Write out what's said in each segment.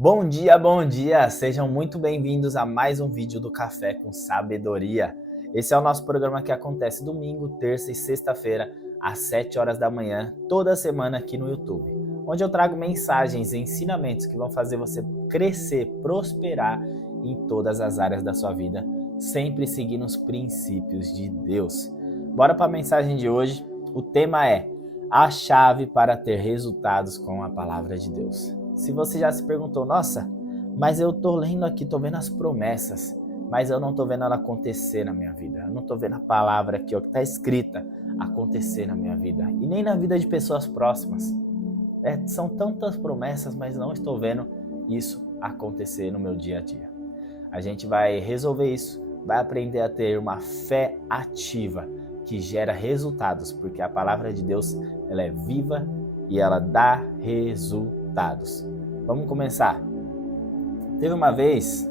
Bom dia! Sejam muito bem-vindos a mais um vídeo do Café com Sabedoria. Esse é o nosso programa que acontece domingo, terça e sexta-feira, às 7 horas da manhã, toda semana aqui no YouTube, onde eu trago mensagens e ensinamentos que vão fazer você crescer, prosperar em todas as áreas da sua vida, sempre seguindo os princípios de Deus. Bora para a mensagem de hoje. O tema é a chave para ter resultados com a palavra de Deus. Se você já se perguntou, nossa, mas eu tô lendo aqui, tô vendo as promessas, mas eu não tô vendo ela acontecer na minha vida. Eu não tô vendo a palavra aqui, ó, que tá escrita, acontecer na minha vida. E nem na vida de pessoas próximas. São tantas promessas, mas não estou vendo isso acontecer no meu dia a dia. A gente vai resolver isso, vai aprender a ter uma fé ativa que gera resultados, porque a palavra de Deus, ela é viva e ela dá resultados. Vamos começar. Teve uma vez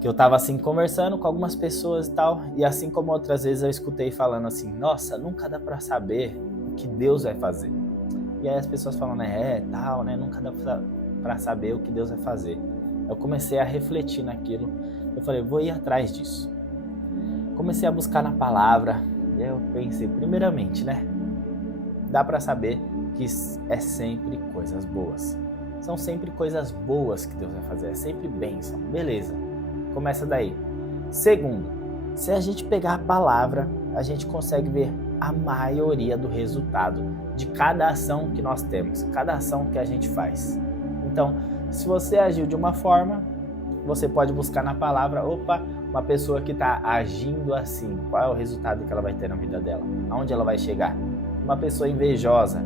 que eu estava assim conversando com algumas pessoas e tal, e assim como outras vezes eu escutei falando assim, nossa, nunca dá para saber o que Deus vai fazer. E aí as pessoas falando, tal, né, nunca dá para saber o que Deus vai fazer. Eu comecei a refletir naquilo, eu falei, vou ir atrás disso. Comecei a buscar na palavra, e eu pensei, primeiramente, né, dá para saber que é sempre coisas boas. São sempre coisas boas que Deus vai fazer, é sempre bênção, beleza. Começa daí. Segundo, se a gente pegar a palavra, a gente consegue ver a maioria do resultado de cada ação que nós temos, cada ação que a gente faz. Então, se você agiu de uma forma, você pode buscar na palavra, uma pessoa que está agindo assim, qual é o resultado que ela vai ter na vida dela? Aonde ela vai chegar? Uma pessoa invejosa,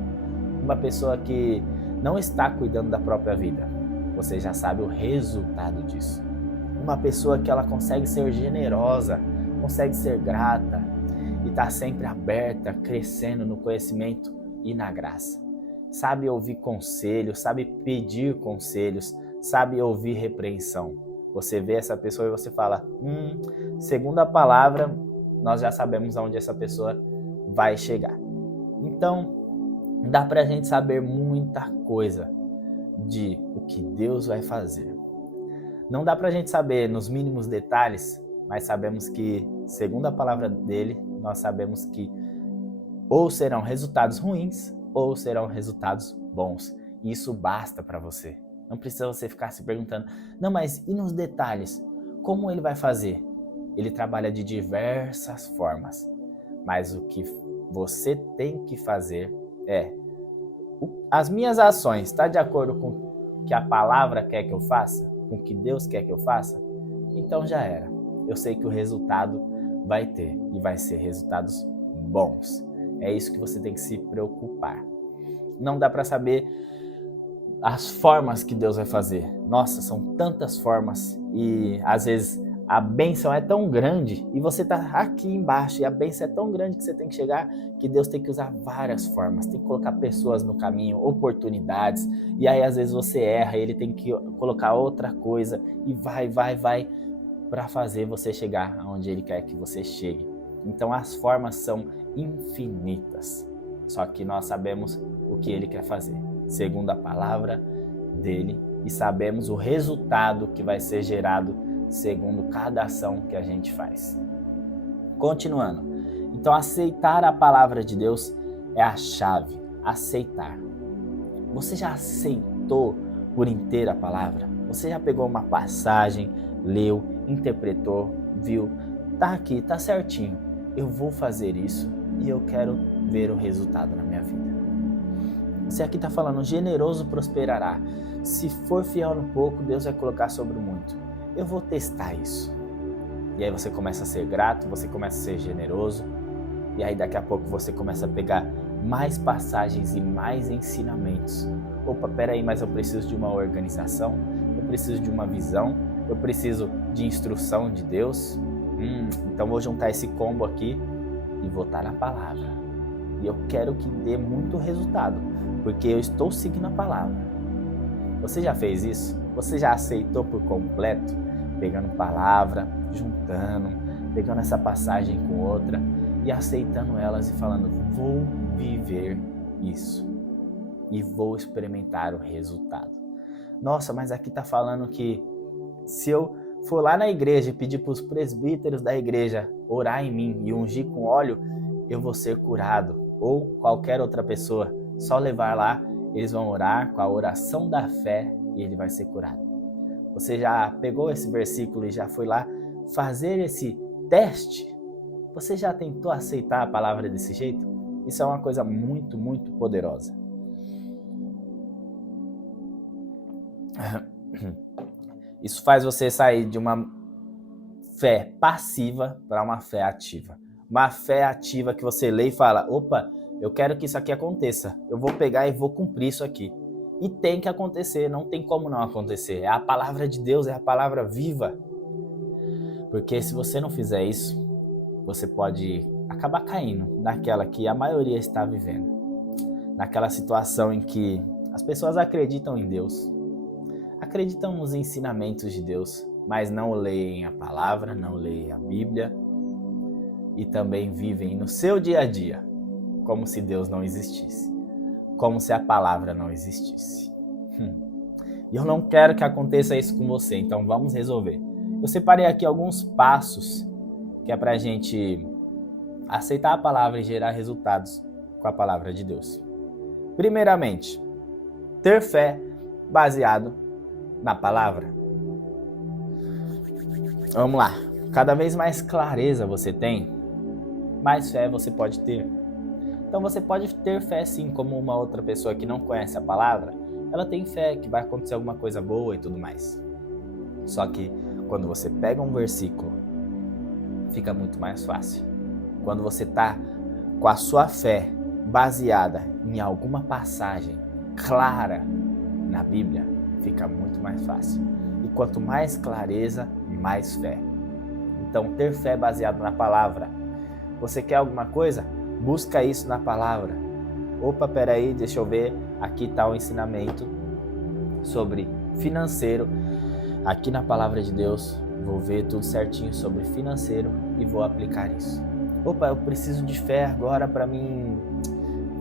uma pessoa que não está cuidando da própria vida, você já sabe o resultado disso. Uma pessoa que ela consegue ser generosa, consegue ser grata e está sempre aberta, crescendo no conhecimento e na graça. Sabe ouvir conselhos, sabe pedir conselhos, sabe ouvir repreensão. Você vê essa pessoa e você fala, segundo a palavra, nós já sabemos aonde essa pessoa vai chegar. Então, dá pra gente saber muita coisa de o que Deus vai fazer. Não dá pra gente saber nos mínimos detalhes, mas sabemos que, segundo a palavra dele, nós sabemos que ou serão resultados ruins ou serão resultados bons. E isso basta para você. Não precisa você ficar se perguntando, não, mas e nos detalhes? Como ele vai fazer? Ele trabalha de diversas formas, mas o que você tem que fazer é, as minhas ações estão de acordo com o que a palavra quer que eu faça? Com o que Deus quer que eu faça? Então já era. Eu sei que o resultado vai ter e vai ser resultados bons. É isso que você tem que se preocupar. Não dá para saber as formas que Deus vai fazer. Nossa, são tantas formas e às vezes a bênção é tão grande e você tá aqui embaixo e a bênção é tão grande que você tem que chegar que Deus tem que usar várias formas, tem que colocar pessoas no caminho, oportunidades, e aí às vezes você erra, ele tem que colocar outra coisa e vai para fazer você chegar aonde ele quer que você chegue. Então as formas são infinitas, só que nós sabemos o que ele quer fazer, segundo a palavra dele, e sabemos o resultado que vai ser gerado segundo cada ação que a gente faz. Continuando, então aceitar a palavra de Deus é a chave, aceitar. Você já aceitou por inteiro a palavra? Você já pegou uma passagem, leu, interpretou, viu? Tá aqui, tá certinho. Eu vou fazer isso e eu quero ver o resultado na minha vida. Você aqui tá falando, generoso prosperará. Se for fiel no pouco, Deus vai colocar sobre o muito. Eu vou testar isso. E aí você começa a ser grato, você começa a ser generoso. E aí daqui a pouco você começa a pegar mais passagens e mais ensinamentos. Peraí, mas eu preciso de uma organização, eu preciso de uma visão, eu preciso de instrução de Deus. Então vou juntar esse combo aqui e vou estar na palavra. E eu quero que dê muito resultado, porque eu estou seguindo a palavra. Você já fez isso? Você já aceitou por completo? Pegando palavra, juntando, pegando essa passagem com outra e aceitando elas e falando, vou viver isso e vou experimentar o resultado. Nossa, mas aqui está falando que se eu for lá na igreja e pedir para os presbíteros da igreja orar em mim e ungir com óleo, eu vou ser curado. Ou qualquer outra pessoa, só levar lá, eles vão orar com a oração da fé e ele vai ser curado. Você já pegou esse versículo e já foi lá fazer esse teste? Você já tentou aceitar a palavra desse jeito? Isso é uma coisa muito, muito poderosa. Isso faz você sair de uma fé passiva para uma fé ativa. Uma fé ativa que você lê e fala, opa, eu quero que isso aqui aconteça. Eu vou pegar e vou cumprir isso aqui. E tem que acontecer, não tem como não acontecer. É a palavra de Deus, é a palavra viva. Porque se você não fizer isso, você pode acabar caindo naquela que a maioria está vivendo. Naquela situação em que as pessoas acreditam em Deus, acreditam nos ensinamentos de Deus, mas não leem a palavra, não leem a Bíblia e também vivem no seu dia a dia como se Deus não existisse, como se a palavra não existisse. E eu não quero que aconteça isso com você, então vamos resolver. Eu separei aqui alguns passos que é pra gente aceitar a palavra e gerar resultados com a palavra de Deus. Primeiramente, ter fé baseado na palavra. Vamos lá. Cada vez mais clareza você tem, mais fé você pode ter. Então você pode ter fé sim, como uma outra pessoa que não conhece a palavra, ela tem fé que vai acontecer alguma coisa boa e tudo mais. Só que quando você pega um versículo, fica muito mais fácil. Quando você está com a sua fé baseada em alguma passagem clara na Bíblia, fica muito mais fácil. E quanto mais clareza, mais fé. Então, ter fé baseado na palavra. Você quer alguma coisa? Busca isso na palavra. Opa, peraí, deixa eu ver. Aqui está o ensinamento sobre financeiro. Aqui na palavra de Deus, vou ver tudo certinho sobre financeiro e vou aplicar isso. Opa, eu preciso de fé agora para mim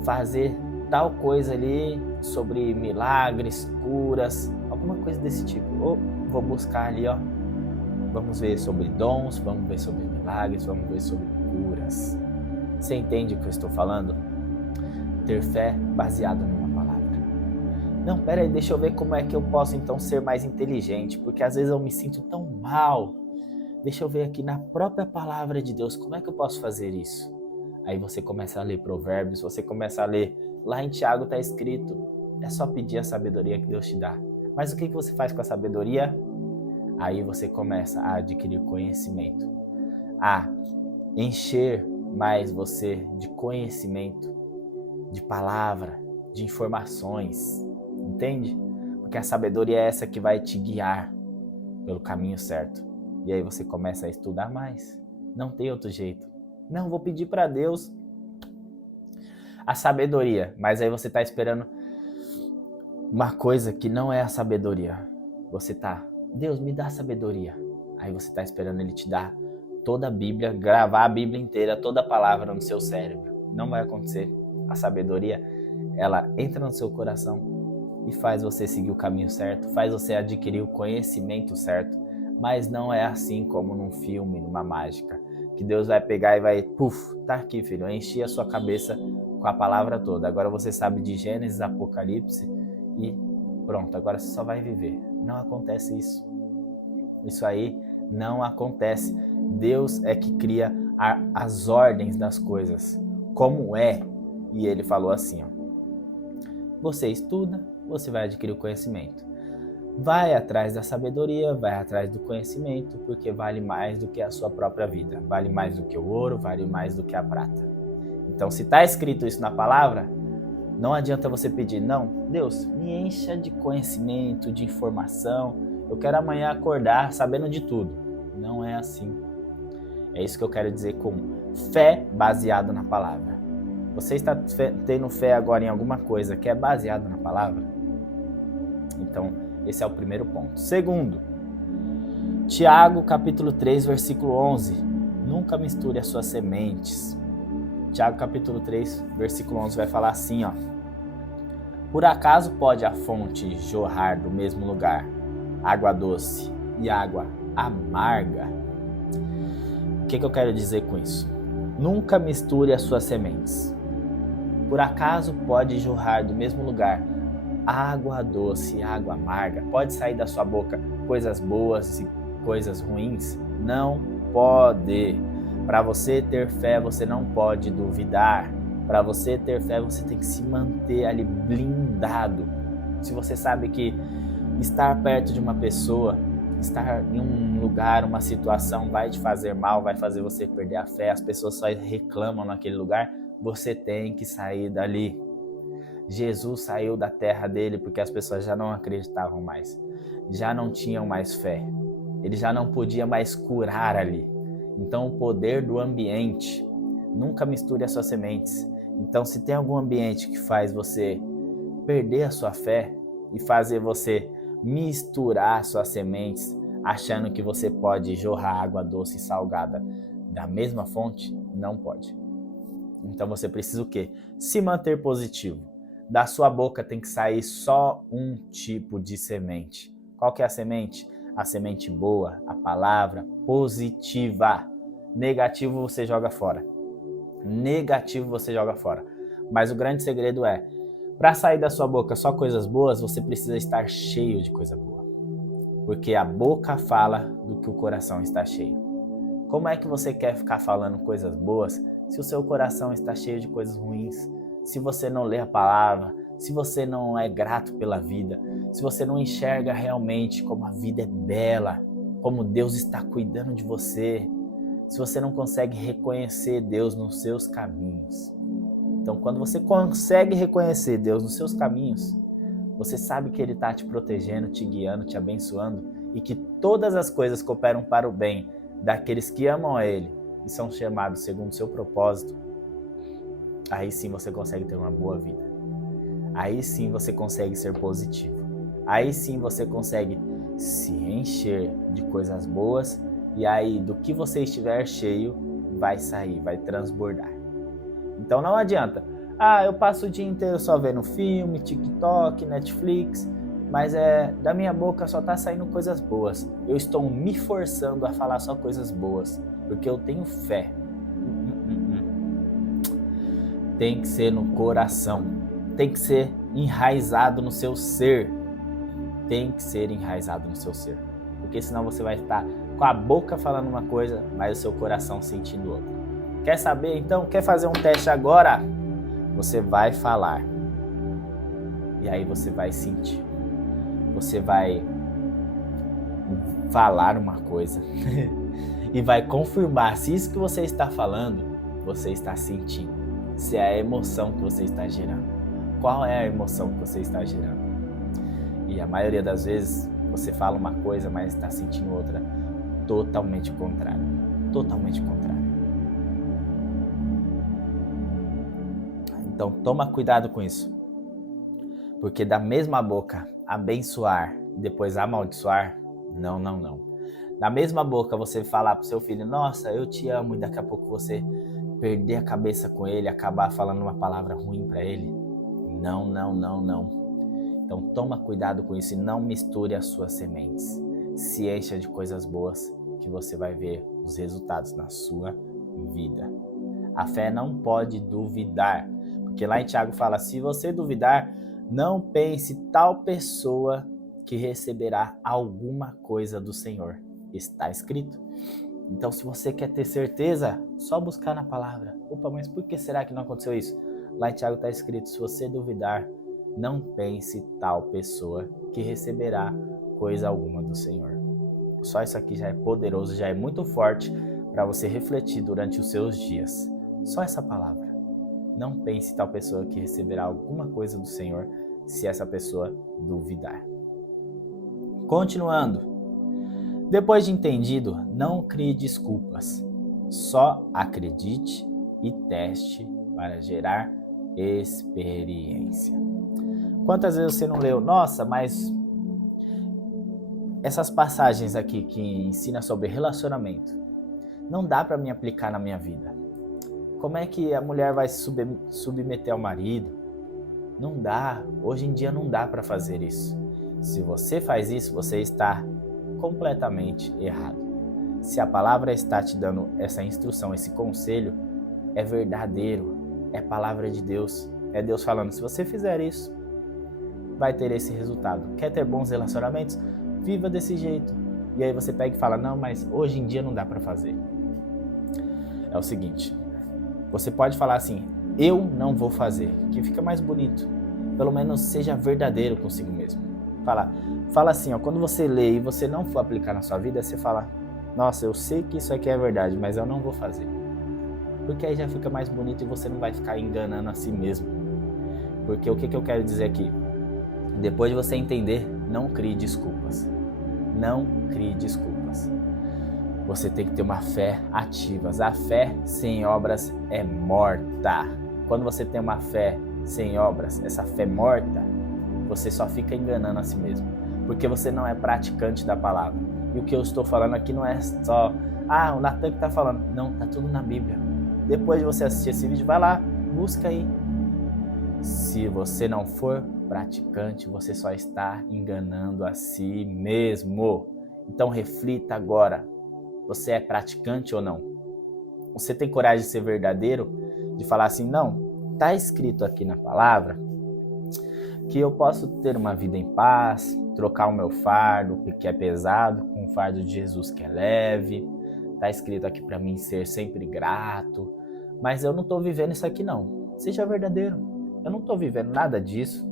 fazer tal coisa ali sobre milagres, curas, alguma coisa desse tipo. Ou vou buscar ali, ó. Vamos ver sobre dons, vamos ver sobre milagres, vamos ver sobre curas. Você entende o que eu estou falando? Ter fé baseado numa palavra. Não, pera aí, deixa eu ver como é que eu posso então ser mais inteligente, porque às vezes eu me sinto tão mal. Deixa eu ver aqui na própria palavra de Deus, como é que eu posso fazer isso? Aí você começa a ler Provérbios, você começa a ler, lá em Tiago está escrito, é só pedir a sabedoria que Deus te dá. Mas o que você faz com a sabedoria? Aí você começa a adquirir conhecimento, a encher mais você de conhecimento, de palavra, de informações, entende? Porque a sabedoria é essa que vai te guiar pelo caminho certo. E aí você começa a estudar mais. Não tem outro jeito. Não, vou pedir para Deus a sabedoria, mas aí você está esperando uma coisa que não é a sabedoria. Você tá, Deus, me dá sabedoria. Aí você está esperando Ele te dar toda a Bíblia, gravar a Bíblia inteira, toda a palavra no seu cérebro. Não vai acontecer. A sabedoria, ela entra no seu coração e faz você seguir o caminho certo, faz você adquirir o conhecimento certo, mas não é assim como num filme, numa mágica, que Deus vai pegar e vai, puf, tá aqui, filho, eu enchi a sua cabeça com a palavra toda, agora você sabe de Gênesis, Apocalipse e pronto, agora você só vai viver. Não acontece isso. Isso aí não acontece. Deus é que cria as ordens das coisas, como é, e Ele falou assim, ó, você estuda, você vai adquirir o conhecimento. Vai atrás da sabedoria, vai atrás do conhecimento, porque vale mais do que a sua própria vida. Vale mais do que o ouro, vale mais do que a prata. Então, se está escrito isso na palavra, não adianta você pedir, não, Deus, me encha de conhecimento, de informação. Eu quero amanhã acordar sabendo de tudo. Não é assim. É isso que eu quero dizer com fé baseada na palavra. Você está tendo fé agora em alguma coisa que é baseada na palavra? Então, esse é o primeiro ponto. Segundo, Tiago capítulo 3, versículo 11. Nunca misture as suas sementes. Tiago capítulo 3, versículo 11 vai falar assim, ó. Por acaso pode a fonte jorrar do mesmo lugar água doce e água amarga? O que eu quero dizer com isso? Nunca misture as suas sementes. Por acaso pode jorrar do mesmo lugar água doce e água amarga? Pode sair da sua boca coisas boas e coisas ruins? Não pode. Para você ter fé, você não pode duvidar. Para você ter fé, você tem que se manter ali blindado. Se você sabe que estar perto de uma pessoa, estar em um lugar, uma situação vai te fazer mal, vai fazer você perder a fé, as pessoas só reclamam naquele lugar, você tem que sair dali. Jesus saiu da terra dele porque as pessoas já não acreditavam mais, já não tinham mais fé, ele já não podia mais curar ali. Então o poder do ambiente, nunca misture as suas sementes. Então se tem algum ambiente que faz você perder a sua fé e fazer você misturar suas sementes, achando que você pode jorrar água doce e salgada da mesma fonte, não pode. Então você precisa o quê? Se manter positivo. Da sua boca tem que sair só um tipo de semente. Qual que é a semente? A semente boa, a palavra positiva. Negativo você joga fora. Negativo você joga fora. Mas o grande segredo é, para sair da sua boca só coisas boas, você precisa estar cheio de coisa boa. Porque a boca fala do que o coração está cheio. Como é que você quer ficar falando coisas boas se o seu coração está cheio de coisas ruins? Se você não lê a palavra, se você não é grato pela vida, se você não enxerga realmente como a vida é bela, como Deus está cuidando de você, se você não consegue reconhecer Deus nos seus caminhos. Então, quando você consegue reconhecer Deus nos seus caminhos, você sabe que Ele está te protegendo, te guiando, te abençoando e que todas as coisas cooperam para o bem daqueles que amam a Ele e são chamados segundo o seu propósito. Aí sim você consegue ter uma boa vida. Aí sim você consegue ser positivo. Aí sim você consegue se encher de coisas boas e aí do que você estiver cheio vai sair, vai transbordar. Então não adianta. Eu passo o dia inteiro só vendo filme, TikTok, Netflix, mas da minha boca só tá saindo coisas boas. Eu estou me forçando a falar só coisas boas, porque eu tenho fé. Tem que ser no coração, tem que ser enraizado no seu ser. Tem que ser enraizado no seu ser, porque senão você vai estar com a boca falando uma coisa, mas o seu coração sentindo outra. Quer saber então? Quer fazer um teste agora? Você vai falar e aí você vai sentir. Você vai falar uma coisa e vai confirmar se isso que você está falando, você está sentindo. Se é a emoção que você está gerando. Qual é a emoção que você está gerando? E a maioria das vezes você fala uma coisa, mas está sentindo outra totalmente contrária. Totalmente contrária. Então toma cuidado com isso. Porque da mesma boca abençoar e depois amaldiçoar, não. Da mesma boca você falar pro seu filho, nossa, eu te amo, e daqui a pouco você perder a cabeça com ele, acabar falando uma palavra ruim para ele. Não. Então toma cuidado com isso e não misture as suas sementes. Se encha de coisas boas que você vai ver os resultados na sua vida. A fé não pode duvidar, porque lá em Tiago fala, se você duvidar, não pense tal pessoa que receberá alguma coisa do Senhor. Está escrito. Então, se você quer ter certeza, só buscar na palavra. Opa, mas por que será que não aconteceu isso? Lá em Tiago está escrito, se você duvidar, não pense tal pessoa que receberá coisa alguma do Senhor. Só isso aqui já é poderoso, já é muito forte para você refletir durante os seus dias. Só essa palavra. Não pense tal pessoa que receberá alguma coisa do Senhor se essa pessoa duvidar. Continuando. Depois de entendido, não crie desculpas. Só acredite e teste para gerar experiência. Quantas vezes você não leu? Nossa, mas essas passagens aqui que ensinam sobre relacionamento, não dá para me aplicar na minha vida. Como é que a mulher vai se submeter ao marido? Não dá, hoje em dia não dá para fazer isso. Se você faz isso, você está completamente errado. Se a palavra está te dando essa instrução, esse conselho, é verdadeiro, é palavra de Deus. É Deus falando, se você fizer isso, vai ter esse resultado. Quer ter bons relacionamentos? Viva desse jeito. E aí você pega e fala, não, mas hoje em dia não dá para fazer. É o seguinte, você pode falar assim, eu não vou fazer, que fica mais bonito. Pelo menos seja verdadeiro consigo mesmo. Fala assim, ó, quando você lê e você não for aplicar na sua vida, você fala, nossa, eu sei que isso aqui é verdade, mas eu não vou fazer. Porque aí já fica mais bonito e você não vai ficar enganando a si mesmo. Porque o que eu quero dizer aqui? Depois de você entender, não crie desculpas. Não crie desculpas. Você tem que ter uma fé ativa. A fé sem obras é morta. Quando você tem uma fé sem obras, essa fé morta, você só fica enganando a si mesmo. Porque você não é praticante da palavra. E o que eu estou falando aqui não é só, o Natan que está falando. Não, está tudo na Bíblia. Depois de você assistir esse vídeo, vai lá, busca aí. Se você não for praticante, você só está enganando a si mesmo. Então reflita agora. Você é praticante ou não? Você tem coragem de ser verdadeiro? De falar assim, não, está escrito aqui na palavra que eu posso ter uma vida em paz, trocar o meu fardo, que é pesado, com o fardo de Jesus que é leve. Está escrito aqui para mim ser sempre grato. Mas eu não estou vivendo isso aqui não. Seja verdadeiro. Eu não estou vivendo nada disso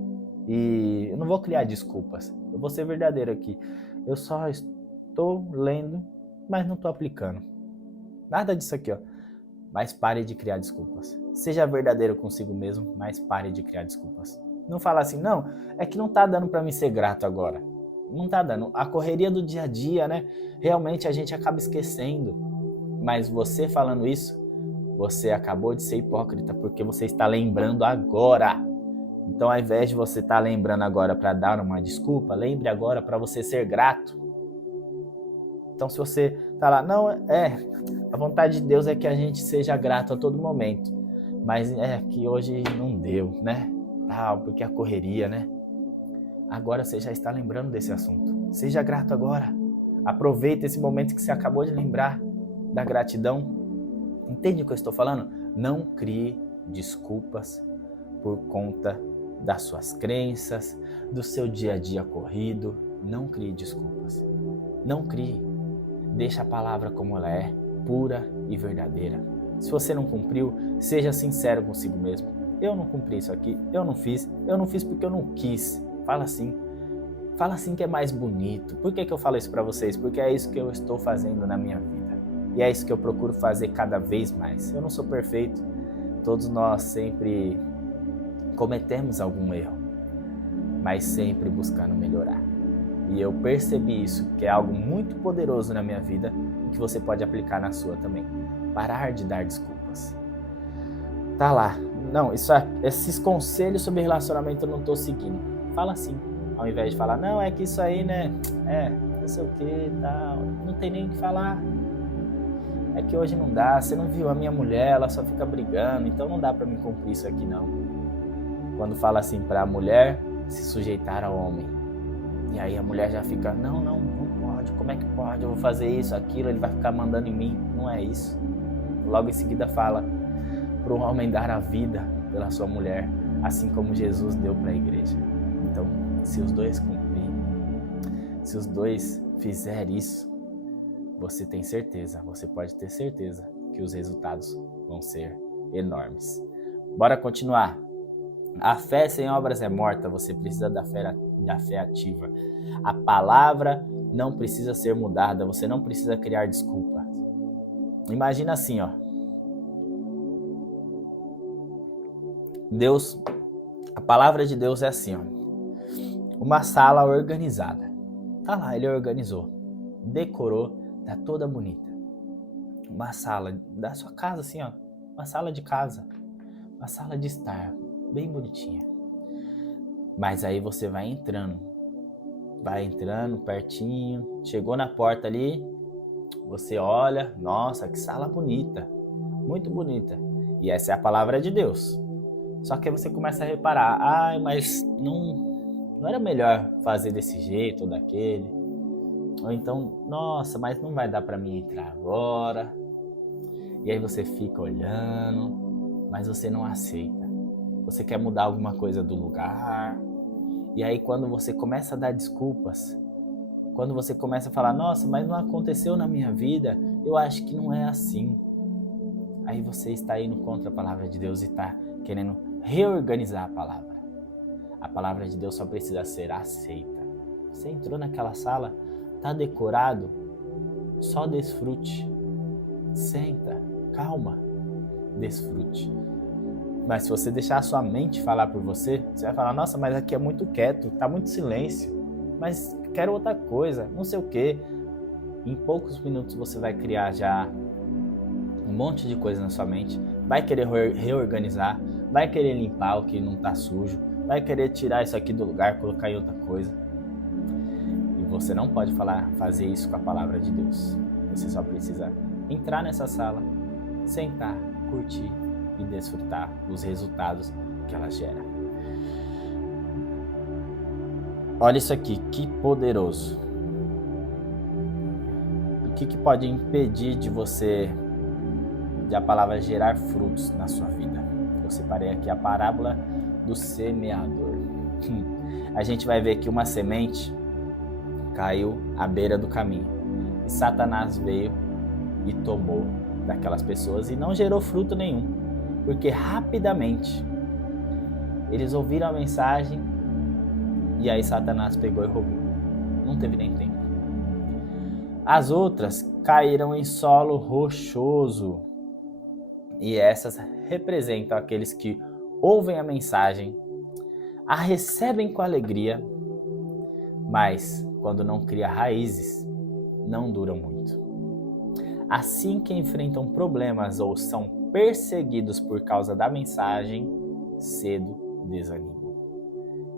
e eu não vou criar desculpas. Eu vou ser verdadeiro aqui. Eu só estou lendo, mas não estou aplicando. Nada disso aqui, ó. Mas pare de criar desculpas. Seja verdadeiro consigo mesmo, mas pare de criar desculpas. Não fala assim, não, é que não tá dando para mim ser grato agora. Não tá dando. A correria do dia a dia, né? Realmente a gente acaba esquecendo. Mas você falando isso, você acabou de ser hipócrita, porque você está lembrando agora. Então, ao invés de você estar lembrando agora para dar uma desculpa, lembre agora para você ser grato. Então, se você tá lá, não, a vontade de Deus é que a gente seja grato a todo momento. Mas é que hoje não deu, né? Porque a correria, né? Agora você já está lembrando desse assunto. Seja grato agora. Aproveita esse momento que você acabou de lembrar da gratidão. Entende o que eu estou falando? Não crie desculpas por conta das suas crenças, do seu dia a dia corrido. Não crie desculpas. Não crie. Deixa a palavra como ela é, pura e verdadeira. Se você não cumpriu, seja sincero consigo mesmo. Eu não cumpri isso aqui, eu não fiz porque eu não quis. Fala assim que é mais bonito. Por que eu falo isso para vocês? Porque é isso que eu estou fazendo na minha vida. E é isso que eu procuro fazer cada vez mais. Eu não sou perfeito, todos nós sempre cometemos algum erro, mas sempre buscando melhorar. E eu percebi isso, que é algo muito poderoso na minha vida e que você pode aplicar na sua também. Parar de dar desculpas. Tá lá. Não, esses conselhos sobre relacionamento eu não tô seguindo. Fala assim, ao invés de falar, não, é que isso aí, né, não sei o que, tal, não tem nem o que falar. É que hoje não dá, você não viu a minha mulher, ela só fica brigando, então não dá pra mim cumprir isso aqui não. Quando fala assim pra mulher se sujeitar ao homem, e aí a mulher já fica, não pode, como é que pode, eu vou fazer isso, aquilo, ele vai ficar mandando em mim. Não é isso. Logo em seguida fala para um homem dar a vida pela sua mulher, assim como Jesus deu para a igreja. Então, se os dois cumprirem, se os dois fizerem isso, você tem certeza, você pode ter certeza que os resultados vão ser enormes. Bora continuar. A fé sem obras é morta, você precisa da fé ativa. A palavra não precisa ser mudada, você não precisa criar desculpa. Imagina assim, ó. Deus, a palavra de Deus é assim, ó. Uma sala organizada. Tá lá, ele organizou, decorou, tá toda bonita. Uma sala da sua casa, assim, ó. Uma sala de casa, uma sala de estar, bem bonitinha. Mas aí você vai entrando pertinho, chegou na porta ali, você olha, nossa, que sala bonita, muito bonita. E essa é a palavra de Deus. Só que aí você começa a reparar, mas não era melhor fazer desse jeito ou daquele? Ou então, nossa, mas não vai dar para mim entrar agora. E aí você fica olhando, mas você não aceita. Você quer mudar alguma coisa do lugar. E aí quando você começa a dar desculpas, quando você começa a falar, nossa, mas não aconteceu na minha vida, eu acho que não é assim. Aí você está indo contra a palavra de Deus e está querendo reorganizar a palavra. A palavra de Deus só precisa ser aceita. Você entrou naquela sala, está decorado, só desfrute. Senta, calma, desfrute. Mas se você deixar a sua mente falar por você, você vai falar, nossa, mas aqui é muito quieto, tá muito silêncio, mas quero outra coisa, não sei o quê. Em poucos minutos você vai criar já um monte de coisa na sua mente, vai querer reorganizar, vai querer limpar o que não tá sujo, vai querer tirar isso aqui do lugar, colocar em outra coisa. E você não pode fazer isso com a palavra de Deus. Você só precisa entrar nessa sala, sentar, curtir e desfrutar dos resultados que ela gera. Olha isso aqui, que poderoso. O que pode impedir de a palavra gerar frutos na sua vida? Eu separei aqui a parábola do semeador. A gente vai ver que uma semente caiu à beira do caminho. E Satanás veio e tomou daquelas pessoas e não gerou fruto nenhum. Porque rapidamente eles ouviram a mensagem e aí Satanás pegou e roubou. Não teve nem tempo. As outras caíram em solo rochoso. E essas representam aqueles que ouvem a mensagem, a recebem com alegria, mas quando não cria raízes, não duram muito. Assim que enfrentam problemas ou são perseguidos por causa da mensagem, cedo desanimam.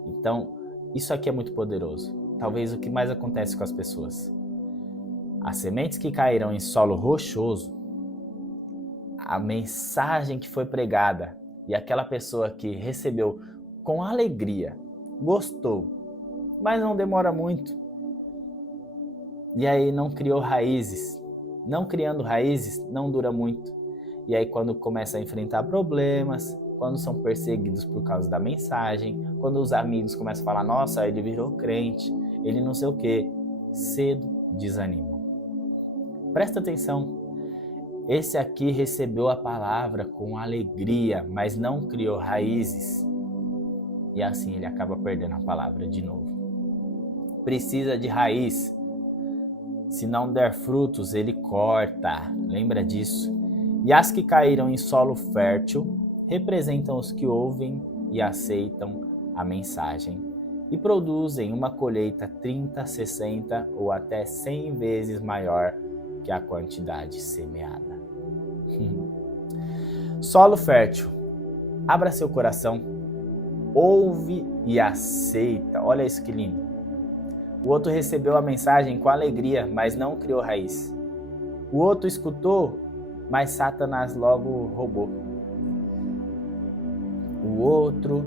Então, isso aqui é muito poderoso. Talvez o que mais acontece com as pessoas. As sementes que caíram em solo rochoso, a mensagem que foi pregada e aquela pessoa que recebeu com alegria, gostou, mas não demora muito. E aí não criou raízes. Não criando raízes, não dura muito. E aí quando começa a enfrentar problemas, quando são perseguidos por causa da mensagem, quando os amigos começam a falar, nossa, ele virou crente, ele não sei o quê, cedo desanimam. Presta atenção, esse aqui recebeu a palavra com alegria, mas não criou raízes. E assim ele acaba perdendo a palavra de novo. Precisa de raiz. Se não der frutos, ele corta. Lembra disso? E as que caíram em solo fértil representam os que ouvem e aceitam a mensagem e produzem uma colheita 30, 60 ou até 100 vezes maior que a quantidade semeada. Solo fértil. Abra seu coração, ouve e aceita. Olha isso que lindo. O outro recebeu a mensagem com alegria, mas não criou raiz. O outro escutou, mas Satanás logo roubou. O outro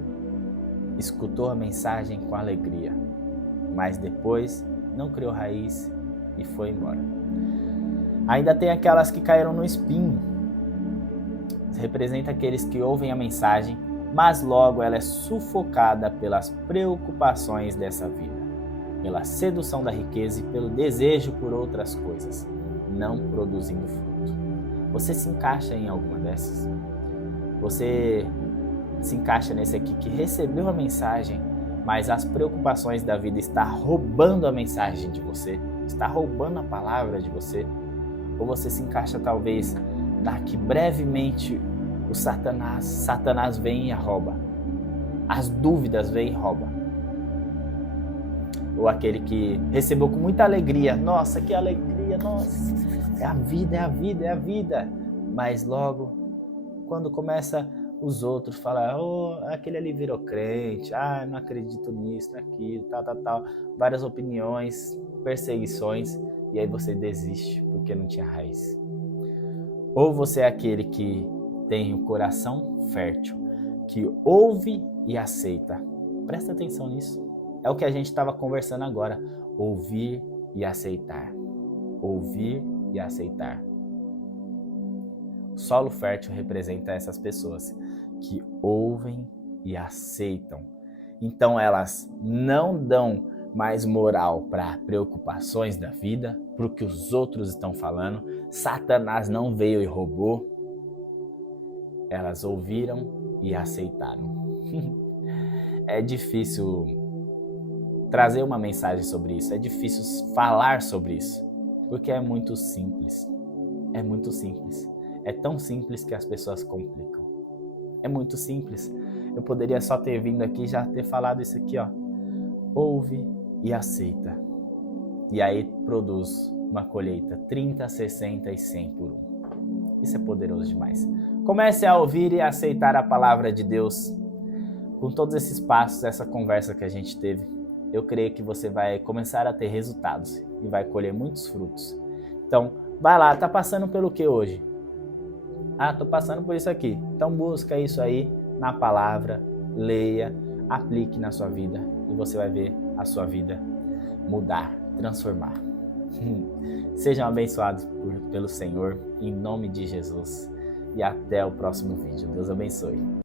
escutou a mensagem com alegria, mas depois não criou raiz e foi embora. Ainda tem aquelas que caíram no espinho. Representa aqueles que ouvem a mensagem, mas logo ela é sufocada pelas preocupações dessa vida, pela sedução da riqueza e pelo desejo por outras coisas, não produzindo fruto. Você se encaixa em alguma dessas? Você se encaixa nesse aqui que recebeu a mensagem, mas as preocupações da vida estão roubando a mensagem de você, está roubando a palavra de você? Ou você se encaixa talvez na que brevemente o Satanás vem e rouba, as dúvidas vêm e rouba? Ou aquele que recebeu com muita alegria, nossa, que alegria, nossa, é a vida, é a vida, é a vida. Mas logo, quando começa os outros falar, aquele ali virou crente, não acredito nisso, naquilo, tal, várias opiniões, perseguições, e aí você desiste porque não tinha raiz. Ou você é aquele que tem o coração fértil, que ouve e aceita. Presta atenção nisso. É o que a gente estava conversando agora. Ouvir e aceitar. Ouvir e aceitar. O solo fértil representa essas pessoas que ouvem e aceitam. Então elas não dão mais moral para preocupações da vida, para o que os outros estão falando. Satanás não veio e roubou. Elas ouviram e aceitaram. É difícil trazer uma mensagem sobre isso, é difícil falar sobre isso, porque é muito simples. É muito simples. É tão simples que as pessoas complicam. É muito simples. Eu poderia só ter vindo aqui e já ter falado isso aqui, ó. Ouve e aceita. E aí produz uma colheita 30, 60 e 100 por um. Isso é poderoso demais. Comece a ouvir e aceitar a palavra de Deus. Com todos esses passos, essa conversa que a gente teve, eu creio que você vai começar a ter resultados e vai colher muitos frutos. Então, vai lá, tá passando pelo que hoje? Ah, tô passando por isso aqui. Então busca isso aí na palavra, leia, aplique na sua vida e você vai ver a sua vida mudar, transformar. Sejam abençoados pelo Senhor, em nome de Jesus. E até o próximo vídeo. Deus abençoe.